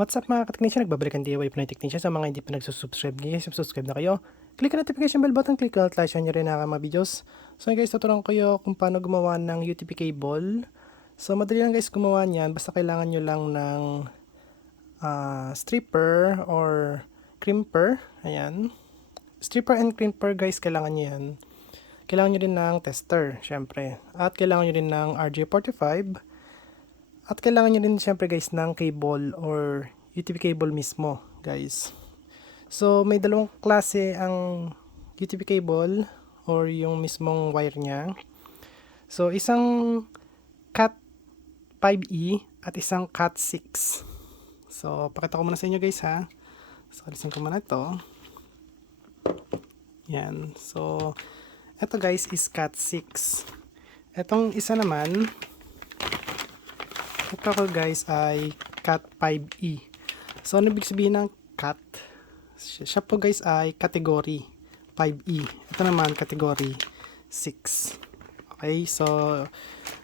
What's up mga ka-technician? Nagbabalikan DIY Pinoy Technician sa mga hindi pa nagsusubscribe. Guys, subscribe na kayo. Click ang notification bell button, click ang like, share nyo rin ang mga videos. So guys, tuturuan ko kayo kung paano gumawa ng UTP cable. So madali lang guys gumawa niyan. Basta kailangan nyo lang ng ah, stripper or crimper. Ayan. Stripper and crimper guys, kailangan nyo yan. Kailangan nyo din ng tester, syempre. At kailangan nyo din ng RJ45. At kailangan nyo din syempre guys ng cable or UTP cable mismo guys. So may dalawang klase ang UTP cable or yung mismong wire niya. So isang Cat 5E at isang Cat 6. So pakita ko muna sa inyo guys ha. So alisin ko muna ito. Yan. So ito guys is Cat 6. Etong isa naman ito ko guys ay cat 5e. So ano ibig sabihin ng cat? Siya po guys ay category 5e. Ito naman category 6. Okay, so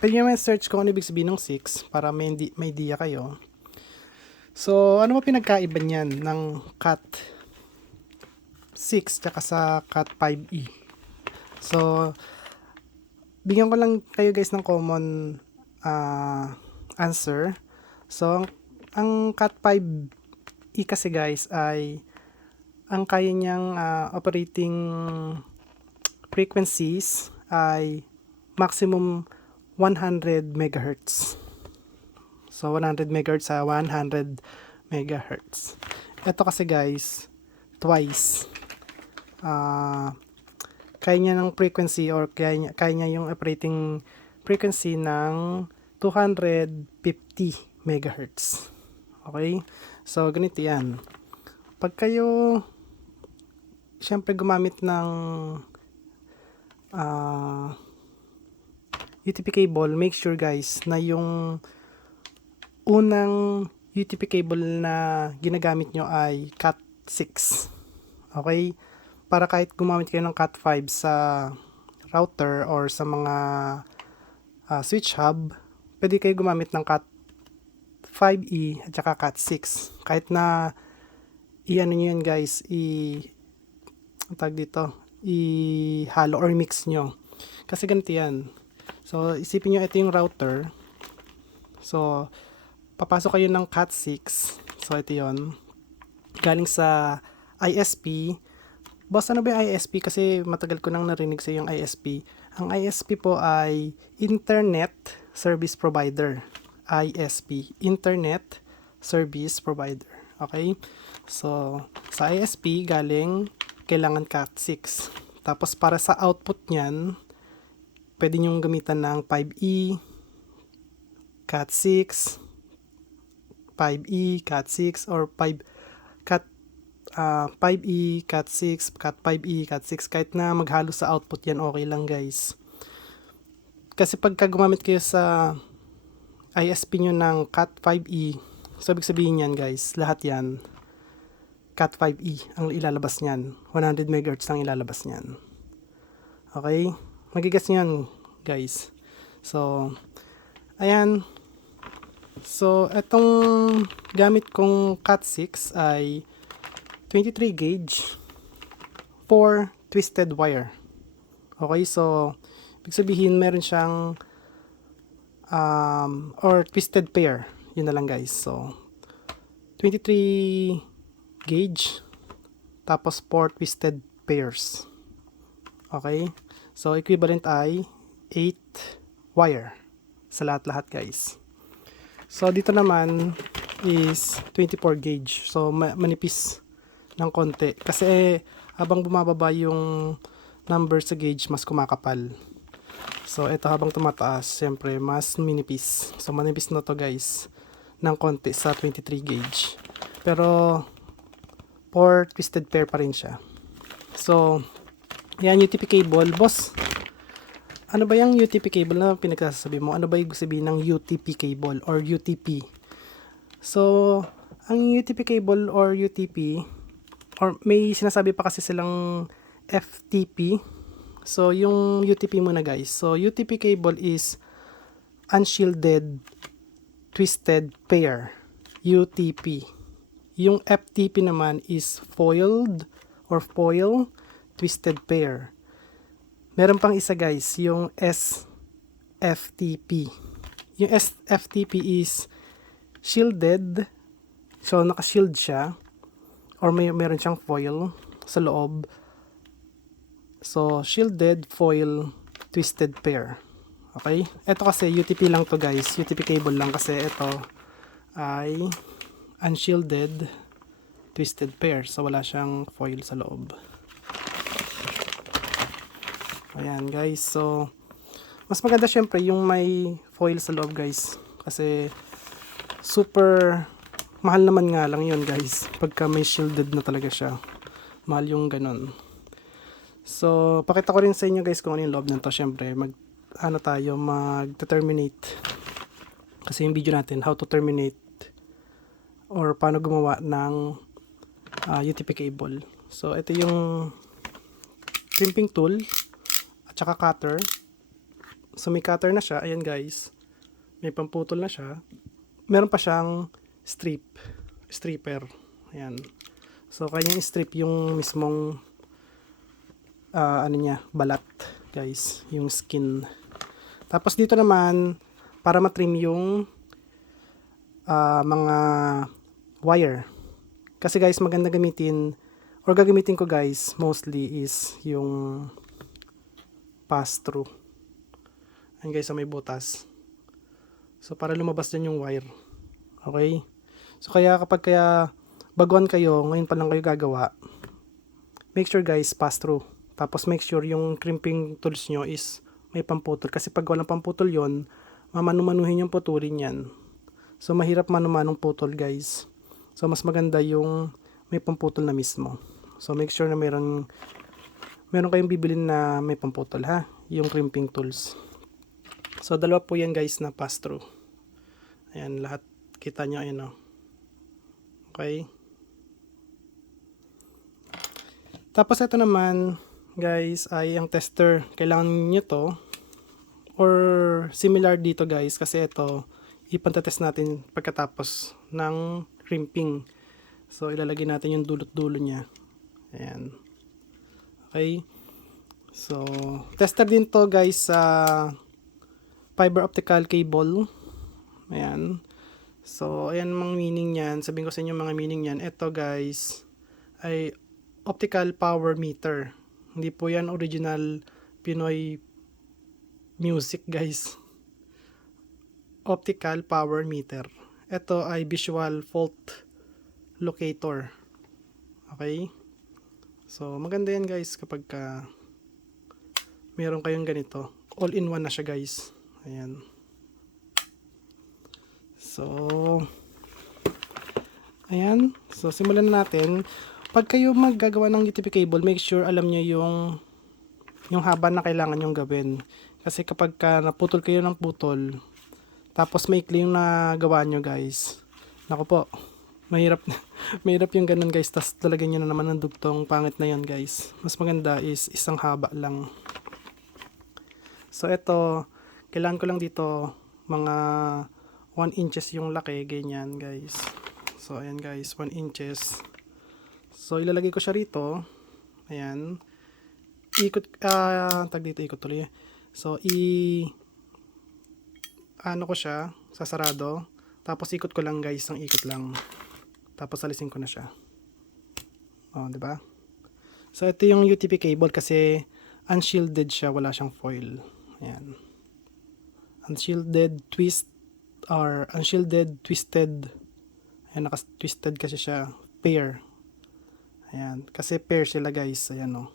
pwede nyo search kung ano ibig sabihin ng 6 para may, may idea kayo. So ano ba pinagkaiba niyan ng cat 6 tsaka sa cat 5e? So bigyan ko lang kayo guys ng common ah answer. So, ang, ang Cat 5e kasi guys ay ang kaya niyang ah, operating frequencies ay maximum 100 megahertz. So, 100 megahertz sa 100 megahertz. Ito kasi guys, twice. Ah, kaya niya ng frequency or kaya niya, kaya niya yung operating frequency ng 250 megahertz. Okay? So, ganito yan. Pag kayo, syempre gumamit ng ah UTP cable, make sure guys na yung unang UTP cable na ginagamit nyo ay Cat 6. Okay? Para kahit gumamit kayo ng Cat 5 sa router or sa mga ah, switch hub, pwede kayo gumamit ng Cat 5e at saka Cat 6. Kahit na i-ano nyo yan guys, i tawag dito, i-halo or mix nyo. Kasi ganito yan. So, isipin nyo ito yung router. So, papasok kayo ng Cat 6. So, ito yon Galing sa ISP. Boss, ano ba yung ISP? Kasi matagal ko nang narinig sa yung ISP. Ang ISP po ay Internet Service Provider. ISP. Internet Service Provider. Okay? So, sa ISP, galing kailangan Cat 6. Tapos, para sa output niyan, pwede nyong gamitan ng 5E, Cat 6, 5E, Cat 6, or 5, Cat ah, 5E, Cat 6, Cat 5E, Cat 6, kahit na maghalo sa output yan, okay lang guys. Kasi pagka gumamit kayo sa ISP nyo ng Cat 5E, so ibig sabihin yan guys, lahat yan, Cat 5E ang ilalabas niyan. 100 MHz ang ilalabas niyan. Okay? Magigas niyan, guys. So, ayan. So, etong gamit kong Cat 6 ay 23 gauge 4 twisted wire. Okay, so ibig sabihin meron siyang um, or twisted pair. Yun na lang guys. So 23 gauge tapos 4 twisted pairs. Okay? So equivalent ay 8 wire sa lahat-lahat guys. So dito naman is 24 gauge. So ma- manipis ng konti kasi habang bumababa yung number sa gauge mas kumakapal. So ito habang tumataas, siyempre mas minipis. So manipis na to guys ng konti sa 23 gauge. Pero 4 twisted pair pa rin siya. So, yan UTP cable. Boss, ano ba yung UTP cable na pinagsasabi mo? Ano ba yung sabihin ng UTP cable or UTP? So, ang UTP cable or UTP, or may sinasabi pa kasi silang FTP. So, yung UTP muna guys. So, UTP cable is unshielded twisted pair. UTP. Yung FTP naman is foiled or foil twisted pair. Meron pang isa guys, yung SFTP. Yung SFTP is shielded. So, naka-shield siya. Or may meron siyang foil sa loob. So, shielded foil twisted pair. Okay? Ito kasi UTP lang to guys. UTP cable lang kasi ito ay unshielded twisted pair. So, wala siyang foil sa loob. Ayan guys. So, mas maganda syempre yung may foil sa loob guys. Kasi super mahal naman nga lang yun guys. Pagka may shielded na talaga siya. Mahal yung ganun. So, pakita ko rin sa inyo guys kung ano yung loob nito. Syempre, mag ano tayo, mag-terminate. Kasi yung video natin, how to terminate or paano gumawa ng ah, UTP cable. So, ito yung crimping tool at saka cutter. So, may cutter na siya. Ayan guys. May pamputol na siya. Meron pa siyang strip. Stripper. Ayan. So, kanyang strip yung mismong ah, ano niya, balat, guys, yung skin. Tapos dito naman, para matrim yung ah, mga wire. Kasi guys, maganda gamitin, or gagamitin ko guys, mostly is yung pass-through. Ayan guys, sa may butas. So, para lumabas dyan yung wire. Okay? So, kaya kapag kaya baguhan kayo, ngayon pa lang kayo gagawa, make sure guys, pass-through. Tapos make sure yung crimping tools nyo is may pamputol. Kasi pag walang pamputol yon mamanumanuhin yung putulin yan. So mahirap manumanong putol guys. So mas maganda yung may pamputol na mismo. So make sure na meron meron kayong bibilin na may pamputol ha. Yung crimping tools. So dalawa po yan guys na pass through. Ayan lahat kita nyo ayan o. Okay. Tapos ito naman guys ay ang tester kailangan nyo to. Or similar dito guys kasi ito ipantatest natin pagkatapos ng crimping. So ilalagay natin yung dulot-dulo niya. Ayan. Okay. So tester din to guys sa fiber optical cable. Ayan. So ayan mga meaning niyan. Sabihin ko sa inyo mga meaning niyan. Ito guys ay optical power meter hindi po yan original Pinoy music guys. Optical power meter. Ito ay visual fault locator. Okay? So maganda yan guys kapag ka meron kayong ganito. All in one na siya guys. Ayan. So Ayan. So simulan na natin pag kayo maggagawa ng UTP cable, make sure alam nyo yung yung haba na kailangan yung gawin. Kasi kapag ka naputol kayo ng putol, tapos may yung nagawa nyo guys, naku po, mahirap, mahirap yung ganun guys, tapos talagyan nyo na naman ng dugtong pangit na yan guys. Mas maganda is isang haba lang. So ito, kailangan ko lang dito mga 1 inches yung laki, ganyan guys. So ayan guys, 1 inches. So, ilalagay ko siya rito. Ayan. Ikot, ah, tag dito, ikot tuloy. So, i, ano ko siya, sasarado. Tapos, ikot ko lang guys, ang ikot lang. Tapos, alisin ko na siya. O, oh, ba? So, ito yung UTP cable kasi unshielded siya, wala siyang foil. Ayan. Unshielded twist or unshielded twisted. Ayan, naka-twisted kasi siya. Pair. Ayan. Kasi pair sila guys. Ayan o. Oh.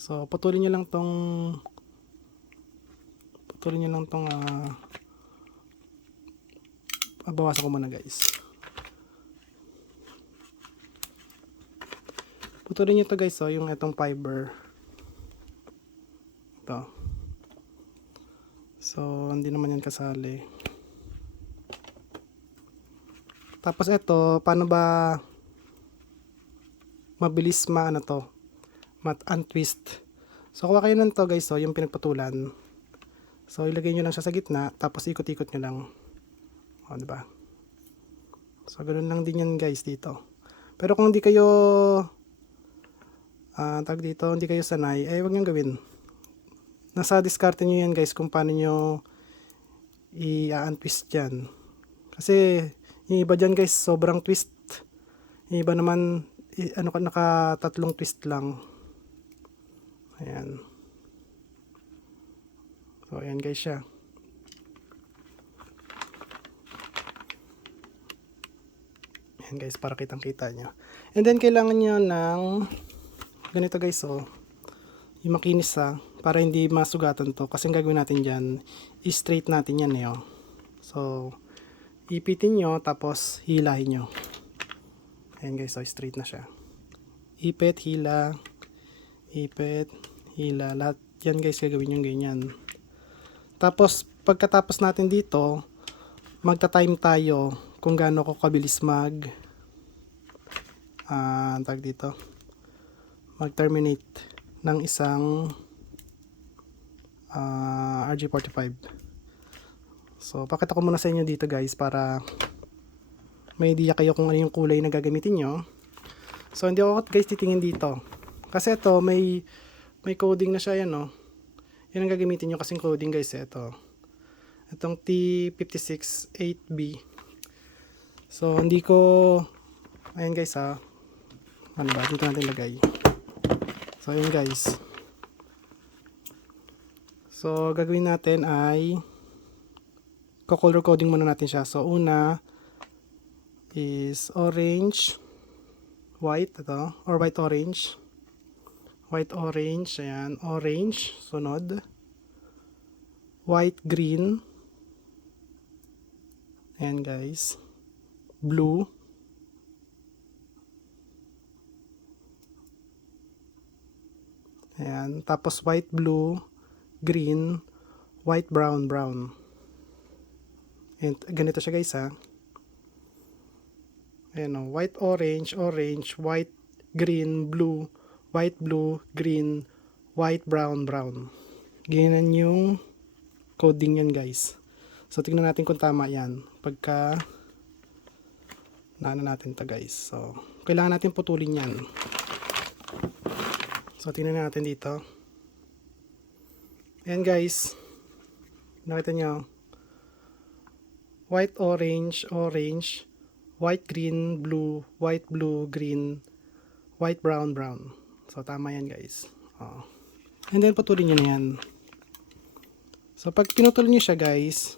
So, putulin nyo lang tong putulin nyo lang tong uh, bawasan ko muna guys. Putulin nyo to guys oh, yung itong fiber. Ito. So, hindi naman yan kasali. Tapos ito, paano ba mabilis ma ano to? Mat untwist. So kuha kayo ng to guys, so yung pinagpatulan. So ilagay niyo lang siya sa gitna, tapos ikot-ikot niyo lang. O, di ba? So, ganun lang din yan guys dito. Pero kung hindi kayo ah tag dito, hindi kayo sanay, eh wag niyong gawin. Nasa diskarte niyo yan guys kung paano niyo i-untwist yan. Kasi yung iba dyan guys, sobrang twist. Yung iba naman, ano ka, naka tatlong twist lang. Ayan. So, ayan guys siya. Ayan guys, para kitang kita nyo. And then, kailangan nyo ng ganito guys, oh. Yung makinis ha, para hindi masugatan to. Kasi ang gagawin natin dyan, i-straight natin yan eh, oh. So, ipitin nyo, tapos hilahin nyo. Ayan guys, so straight na siya. Ipit, hila, ipit, hila. Lahat yan guys, gagawin yung ganyan. Tapos, pagkatapos natin dito, magta-time tayo kung gaano ko kabilis mag ah ang tawag dito mag-terminate ng isang ah, RG45 so pakita ko muna sa inyo dito guys para may idea kayo kung ano yung kulay na gagamitin nyo. So hindi ako guys titingin dito. Kasi ito may may coding na siya yan no? Yan ang gagamitin nyo kasing coding guys ito. Itong T56 8B So, hindi ko, ayan guys ha, ano ba, dito natin lagay. So, ayan guys. So, gagawin natin ay, ko-color coding muna natin siya. So, una is orange, white, ito, or white orange. White orange, ayan, orange, sunod. White green. Ayan guys blue Ayan. Tapos white, blue, green, white, brown, brown. And ganito siya guys ha. Ayan o. White, orange, orange, white, green, blue, white, blue, green, white, brown, brown. Ganyan yung coding yan guys. So tingnan natin kung tama yan. Pagka naano natin to guys. So, kailangan natin putulin yan. So, tingnan natin dito. Ayan guys. Nakita nyo. White, orange, orange, white, green, blue, white, blue, green, white, brown, brown. So, tama yan guys. Oh. And then, putulin nyo na yan. So, pag pinutol nyo siya guys,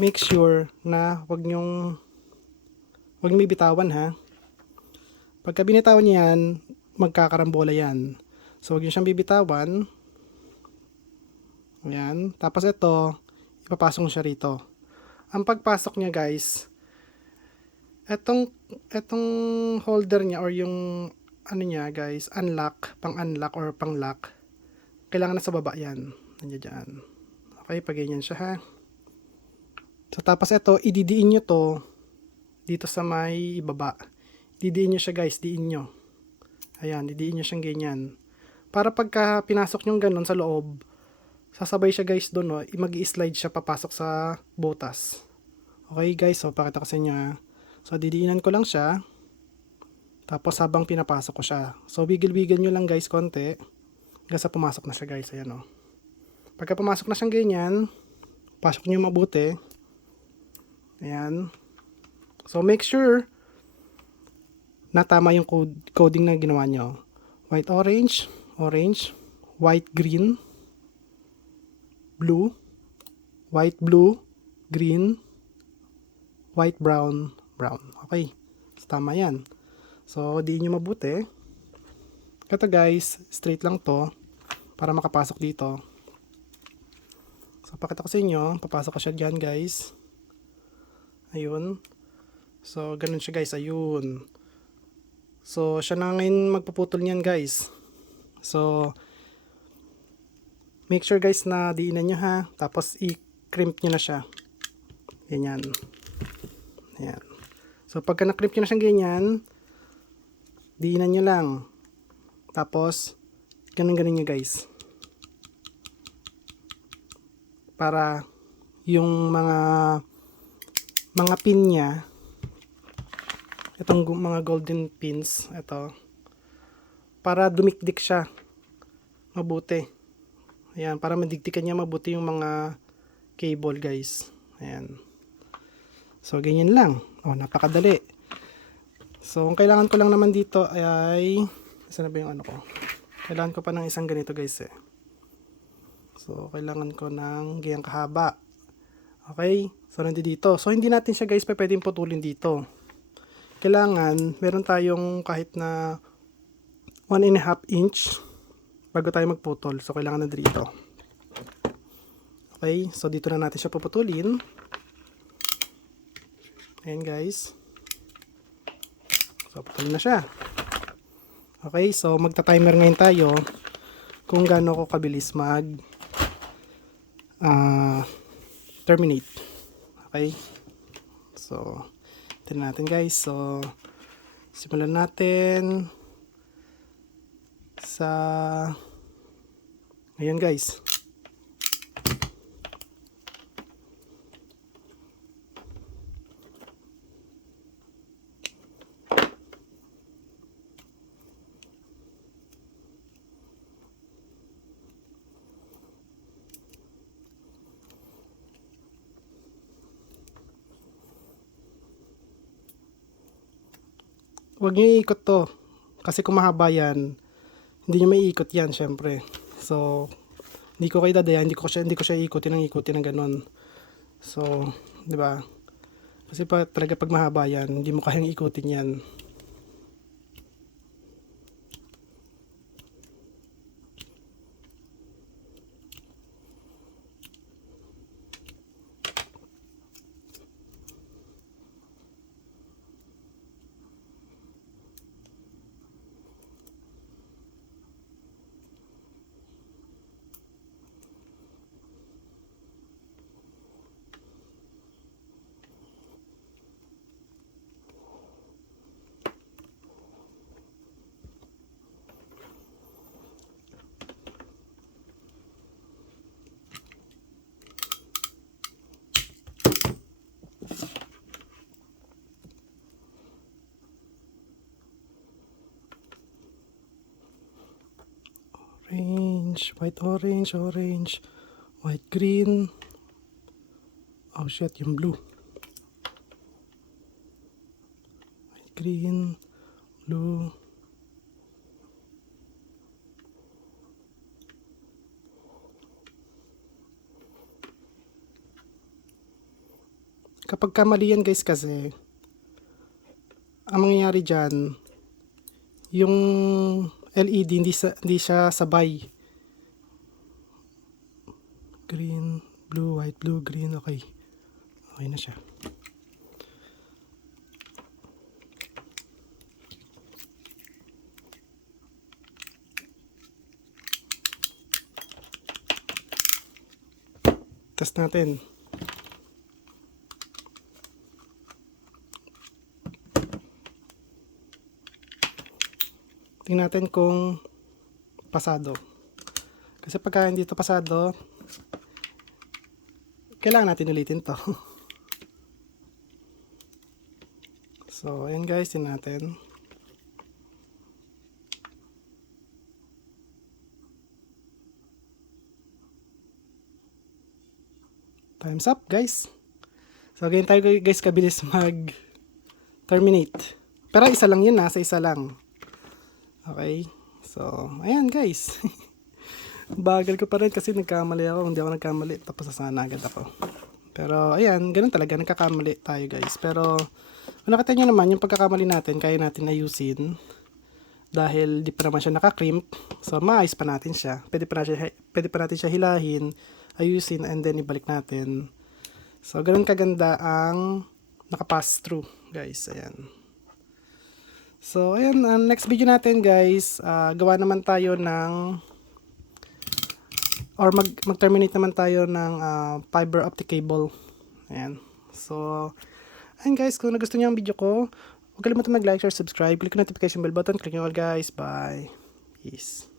make sure na wag nyong Huwag may bitawan ha. Pagka binitawan niya yan, magkakarambola yan. So, huwag niyo siyang bibitawan. Ayan. Tapos ito, ipapasok siya rito. Ang pagpasok niya guys, etong, etong holder niya or yung ano niya guys, unlock, pang unlock or pang lock, kailangan na sa baba yan. Nandiyan dyan. Okay, pag ganyan siya ha. So, tapos ito, ididiin nyo to dito sa may ibaba. Didiin nyo siya guys, diin nyo. Ayan, didiin nyo siyang ganyan. Para pagka pinasok nyo ganun sa loob, sasabay siya guys doon, no? mag slide siya papasok sa butas. Okay guys, so pakita ko sa inyo. ha. So didiinan ko lang siya. Tapos habang pinapasok ko siya. So bigil-bigil nyo lang guys konti. Hanggang sa pumasok na siya guys, ayan o. Pagka pumasok na siyang ganyan, pasok nyo mabuti. Ayan. So make sure na tama yung code, coding na ginawa nyo. White orange, orange, white green, blue, white blue, green, white brown, brown. Okay. Tama yan. So, di nyo mabuti. Ito guys, straight lang to para makapasok dito. So, pakita ko sa inyo. Papasok ko siya dyan guys. Ayun. So, ganun siya guys. Ayun. So, siya na ngayon magpuputol niyan guys. So, make sure guys na diinan nyo ha. Tapos, i-crimp nyo na siya. Ganyan. Ayan. So, pagka na-crimp nyo na siyang ganyan, diinan nyo lang. Tapos, ganun-ganun nyo guys. Para yung mga mga pin niya, itong mga golden pins, ito, para dumikdik siya mabuti. Ayan, para madigdikan niya mabuti yung mga cable guys. Ayan. So, ganyan lang. Oh, napakadali. So, ang kailangan ko lang naman dito ay, saan na ba yung ano ko? Kailangan ko pa ng isang ganito guys eh. So, kailangan ko ng gayang kahaba. Okay? So, nandito dito. So, hindi natin siya guys pa pwedeng putulin dito. Kailangan, meron tayong kahit na 1 and a half inch bago tayo magputol. So, kailangan na dito. Okay? So, dito na natin siya puputulin. Ayan guys. So, putol na siya. Okay? So, magta-timer ngayon tayo kung gaano ko kabilis mag ah terminate. Okay? So, tingnan natin guys. So, simulan natin sa ngayon guys. Huwag niyo iikot to. Kasi kung mahaba yan, hindi niyo maiikot yan, syempre. So, hindi ko kayo dadaya, hindi ko siya, hindi ko siya ikutin ng ikutin ng ganun. So, di ba? Kasi pa, talaga pag mahaba yan, hindi mo kayang ikutin yan. Orange, white orange, orange, white green. Oh shit, yung blue. White green, blue. Kapag kamali yan guys kasi, ang mangyayari dyan, yung LED hindi sa hindi siya sabay. Green, blue, white, blue, green, okay. Okay na siya. Test natin. Tingnan natin kung pasado. Kasi pagka hindi ito pasado, kailangan natin ulitin to. so, ayan guys, tingnan natin. Time's up, guys. So, ganyan tayo guys kabilis mag terminate. Pero isa lang yun, nasa isa lang. Okay. So, ayan guys. Bagal ko pa rin kasi nagkamali ako. Hindi ako nagkamali. Tapos sana agad ako. Pero, ayan. Ganun talaga. Nagkakamali tayo guys. Pero, nakita nyo naman, yung pagkakamali natin, kaya natin ayusin. Dahil di pa naman siya nakakrimp. So, maayos pa natin siya. Pwede pa natin, pwede pa natin siya hilahin, ayusin, and then ibalik natin. So, ganun kaganda ang nakapass through, guys. Ayan. So, ayan, ang next video natin guys, ah, gawa naman tayo ng or mag, mag-terminate naman tayo ng ah, fiber optic cable. Ayan. So, ayan guys, kung nagustuhan niyo ang video ko, huwag kalimutan mag-like, share, subscribe, click notification bell button, click nyo all guys. Bye. Peace.